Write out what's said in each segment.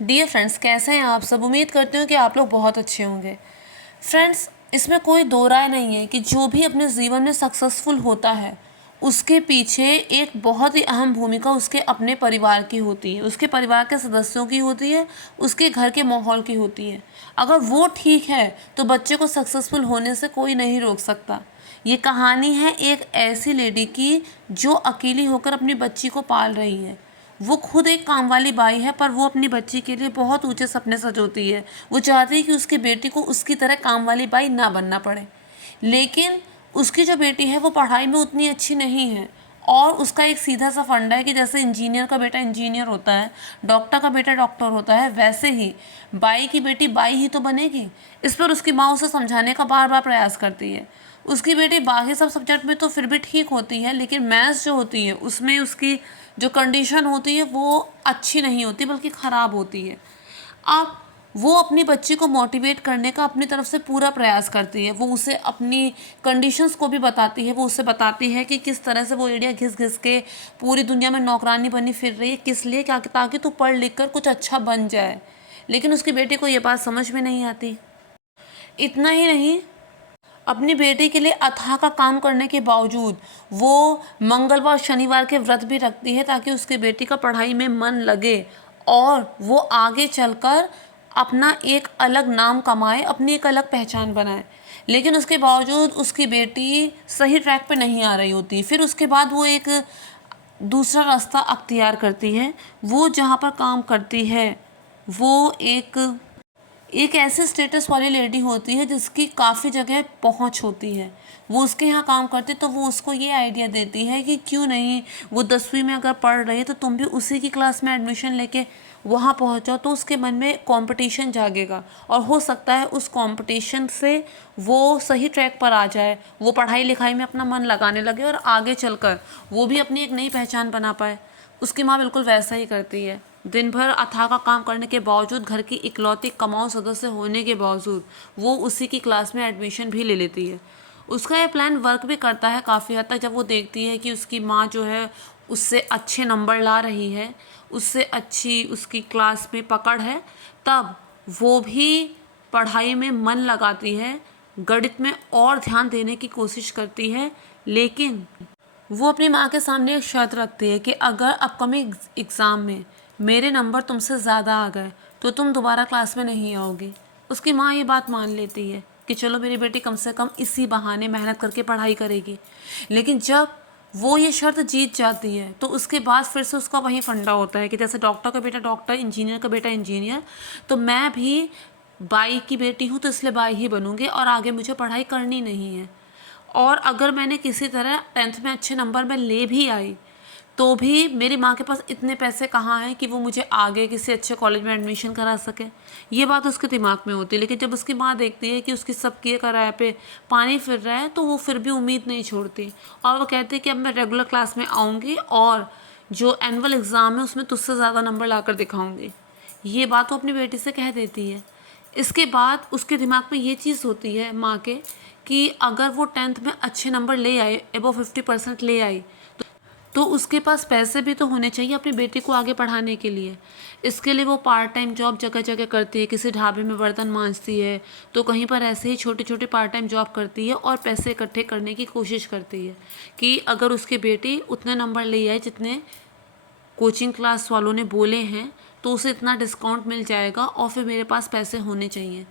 Dear friends, कैसे हैं आप सब। उम्मीद करती हूँ कि आप लोग बहुत अच्छे होंगे। फ्रेंड्स, इसमें कोई दो राय नहीं है कि जो भी अपने जीवन में सक्सेसफुल होता है उसके पीछे एक बहुत ही अहम भूमिका उसके अपने परिवार की होती है, उसके परिवार के सदस्यों की होती है, उसके घर के माहौल की होती है। अगर वो ठीक है तो बच्चे को सक्सेसफुल होने से कोई नहीं रोक सकता। ये कहानी है एक ऐसी लेडी की जो अकेली होकर अपनी बच्ची को पाल रही है। वो खुद एक काम वाली बाई है, पर वो अपनी बच्ची के लिए बहुत ऊंचे सपने सजोती है। वो चाहती है कि उसकी बेटी को उसकी तरह काम वाली बाई ना बनना पड़े। लेकिन उसकी जो बेटी है वो पढ़ाई में उतनी अच्छी नहीं है, और उसका एक सीधा सा फंडा है कि जैसे इंजीनियर का बेटा इंजीनियर होता है, डॉक्टर का बेटा डॉक्टर होता है, वैसे ही बाई की बेटी बाई ही तो बनेगी। इस पर उसकी माँ उसे समझाने का बार बार प्रयास करती है। उसकी बेटी बाकी सब सब्जेक्ट में तो फिर भी ठीक होती है, लेकिन मैथ्स जो होती है उसमें उसकी जो कंडीशन होती है वो अच्छी नहीं होती, बल्कि ख़राब होती है। अब वो अपनी बच्ची को मोटिवेट करने का अपनी तरफ से पूरा प्रयास करती है। वो उसे अपनी कंडीशंस को भी बताती है। वो उसे बताती है कि किस तरह से वो एरिया घिस घिस के पूरी दुनिया में नौकरानी बनी फिर रही है, किस लिए, क्या, ताकि तू पढ़ लिख कर कुछ अच्छा बन जाए। लेकिन उसकी बेटी को ये बात समझ में नहीं आती। इतना ही नहीं, अपनी बेटी के लिए अथाह का काम करने के बावजूद वो मंगलवार और शनिवार के व्रत भी रखती है, ताकि उसकी बेटी का पढ़ाई में मन लगे और वो आगे चलकर अपना एक अलग नाम कमाए, अपनी एक अलग पहचान बनाए। लेकिन उसके बावजूद उसकी बेटी सही ट्रैक पे नहीं आ रही होती। फिर उसके बाद वो एक दूसरा रास्ता अख्तियार करती है। वो जहाँ पर काम करती है वो एक ऐसे स्टेटस वाली लेडी होती है जिसकी काफ़ी जगह पहुंच होती है। वो उसके यहाँ काम करती, तो वो उसको ये आइडिया देती है कि क्यों नहीं, वो 10वीं में अगर पढ़ रही है तो तुम भी उसी की क्लास में एडमिशन लेके वहाँ पहुँच जाओ। तो उसके मन में कंपटीशन जागेगा और हो सकता है उस कंपटीशन से वो सही ट्रैक पर आ जाए, वो पढ़ाई लिखाई में अपना मन लगाने लगे और आगे चलकर वो भी अपनी एक नई पहचान बना पाए। उसकी माँ बिल्कुल वैसा ही करती है। दिन भर अथाह का काम करने के बावजूद, घर की इकलौती कमाऊ सदस्य होने के बावजूद वो उसी की क्लास में एडमिशन भी ले लेती है। उसका ये प्लान वर्क भी करता है काफ़ी हद तक। जब वो देखती है कि उसकी माँ जो है उससे अच्छे नंबर ला रही है, उससे अच्छी उसकी क्लास में पकड़ है, तब वो भी पढ़ाई में मन लगाती है, गणित में और ध्यान देने की कोशिश करती है। लेकिन वो अपनी माँ के सामने एक शर्त रखती है कि अगर अपकमिंग एग्ज़ाम में मेरे नंबर तुमसे ज़्यादा आ गए तो तुम दोबारा क्लास में नहीं आओगी। उसकी माँ ये बात मान लेती है कि चलो मेरी बेटी कम से कम इसी बहाने मेहनत करके पढ़ाई करेगी। लेकिन जब वो ये शर्त जीत जाती है तो उसके बाद फिर से उसका वही फंडा होता है कि जैसे डॉक्टर का बेटा डॉक्टर, इंजीनियर का बेटा इंजीनियर, तो मैं भी बाई की बेटी हूँ तो इसलिए बाई ही बनूँगी और आगे मुझे पढ़ाई करनी नहीं है। और अगर मैंने किसी तरह 10th में अच्छे नंबर में ले भी आई तो भी मेरी माँ के पास इतने पैसे कहाँ हैं कि वो मुझे आगे किसी अच्छे कॉलेज में एडमिशन करा सके। ये बात उसके दिमाग में होती है। लेकिन जब उसकी माँ देखती है कि उसकी सब किए कराए पे पानी फिर रहा है तो वो फिर भी उम्मीद नहीं छोड़ती, और वो कहती है कि अब मैं रेगुलर क्लास में आऊँगी और जो एनुअल एग्ज़ाम है उसमें तुझसे ज़्यादा नंबर ला कर दिखाऊँगी। ये बात वो अपनी बेटी से कह देती है। इसके बाद उसके दिमाग में ये चीज़ होती है माँ के कि अगर वो 10th में अच्छे नंबर ले आए, अबव 50% ले आई, तो उसके पास पैसे भी तो होने चाहिए अपनी बेटी को आगे पढ़ाने के लिए। इसके लिए वो पार्ट टाइम जॉब जगह जगह करती है। किसी ढाबे में बर्तन मांजती है, तो कहीं पर ऐसे ही छोटे छोटे पार्ट टाइम जॉब करती है और पैसे इकट्ठे करने की कोशिश करती है कि अगर उसकी बेटी उतने नंबर ले आए जितने कोचिंग क्लास वालों ने बोले हैं तो उसे इतना डिस्काउंट मिल जाएगा और फिर मेरे पास पैसे होने चाहिए।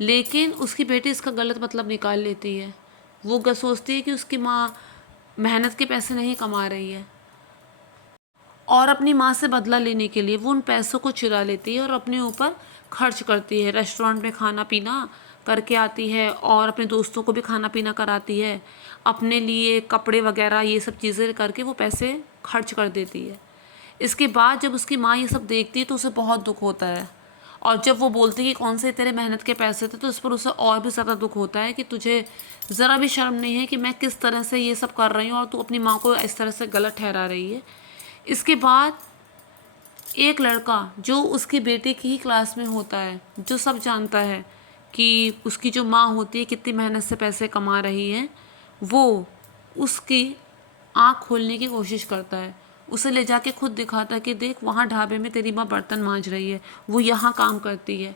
लेकिन उसकी बेटी इसका गलत मतलब निकाल लेती है। वो सोचती है कि उसकी माँ मेहनत के पैसे नहीं कमा रही है, और अपनी माँ से बदला लेने के लिए वो उन पैसों को चुरा लेती है और अपने ऊपर खर्च करती है। रेस्टोरेंट में खाना पीना करके आती है और अपने दोस्तों को भी खाना पीना कराती है। अपने लिए कपड़े वगैरह ये सब चीज़ें करके वो पैसे खर्च कर देती है। इसके बाद जब उसकी माँ ये सब देखती है तो उसे बहुत दुख होता है, और जब वो बोलती है कि कौन से तेरे मेहनत के पैसे थे, तो इस पर उसे और भी ज़्यादा दुख होता है कि तुझे ज़रा भी शर्म नहीं है कि मैं किस तरह से ये सब कर रही हूँ और तू अपनी माँ को इस तरह से गलत ठहरा रही है। इसके बाद एक लड़का जो उसकी बेटे की ही क्लास में होता है, जो सब जानता है कि उसकी जो माँ होती है कितनी मेहनत से पैसे कमा रही है, वो उसकी आँख खोलने की कोशिश करता है। उसे ले जाके खुद दिखाता है कि देख वहाँ ढाबे में तेरी माँ बर्तन मांज रही है, वो यहाँ काम करती है,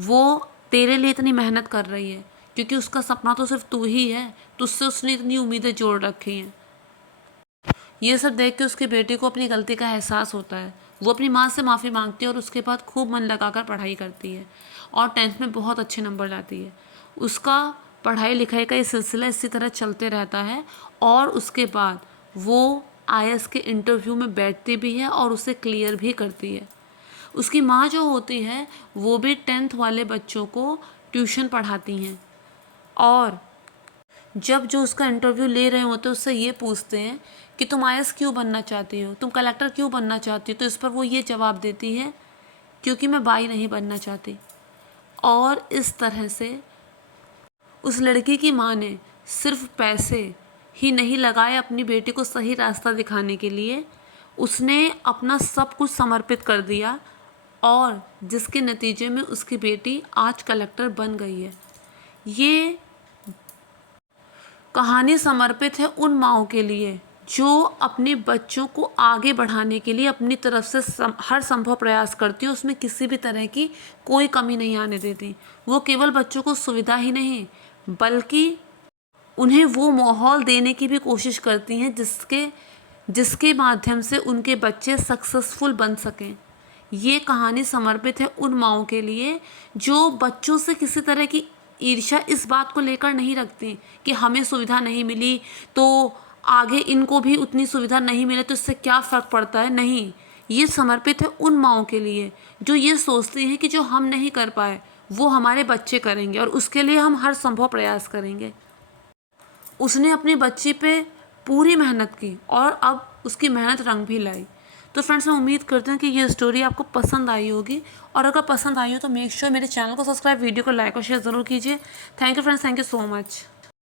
वो तेरे लिए इतनी मेहनत कर रही है, क्योंकि उसका सपना तो सिर्फ तू ही है, तुझसे उसने इतनी उम्मीदें जोड़ रखी हैं। ये सब देख के उसके बेटे को अपनी गलती का एहसास होता है। वो अपनी माँ से माफ़ी मांगती है और उसके बाद खूब मन लगाकर पढ़ाई करती है और 10th में बहुत अच्छे नंबर लाती है। उसका पढ़ाई लिखाई का ये सिलसिला इसी तरह चलते रहता है और उसके बाद वो IAS के इंटरव्यू में बैठती भी है और उसे क्लियर भी करती है। उसकी माँ जो होती है वो भी 10th वाले बच्चों को ट्यूशन पढ़ाती हैं और जब जो उसका इंटरव्यू ले रहे होते हैं उससे ये पूछते हैं कि तुम IAS क्यों बनना चाहती हो, तुम कलेक्टर क्यों बनना चाहती हो, तो इस पर वो ये जवाब देती है क्योंकि मैं बाई नहीं बनना चाहती। और इस तरह से उस लड़की की माँ ने सिर्फ पैसे ही नहीं लगाए अपनी बेटी को सही रास्ता दिखाने के लिए, उसने अपना सब कुछ समर्पित कर दिया और जिसके नतीजे में उसकी बेटी आज कलेक्टर बन गई है। ये कहानी समर्पित है उन माँओं के लिए जो अपने बच्चों को आगे बढ़ाने के लिए अपनी तरफ से हर संभव प्रयास करती है, उसमें किसी भी तरह की कोई कमी नहीं आने देती। वो केवल बच्चों को सुविधा ही नहीं बल्कि उन्हें वो माहौल देने की भी कोशिश करती हैं जिसके माध्यम से उनके बच्चे सक्सेसफुल बन सकें। ये कहानी समर्पित है उन माँओं के लिए जो बच्चों से किसी तरह की ईर्ष्या इस बात को लेकर नहीं रखती कि हमें सुविधा नहीं मिली तो आगे इनको भी उतनी सुविधा नहीं मिले तो इससे क्या फ़र्क पड़ता है। नहीं, ये समर्पित है उन माँओं के लिए जो ये सोचती हैं कि जो हम नहीं कर पाए वो हमारे बच्चे करेंगे और उसके लिए हम हर संभव प्रयास करेंगे। उसने अपनी बच्ची पे पूरी मेहनत की और अब उसकी मेहनत रंग भी लाई। तो फ्रेंड्स, मैं उम्मीद करती हूँ कि ये स्टोरी आपको पसंद आई होगी और अगर पसंद आई हो तो मेक श्योर मेरे चैनल को सब्सक्राइब, वीडियो को लाइक और शेयर ज़रूर कीजिए। Thank you friends, thank you so much.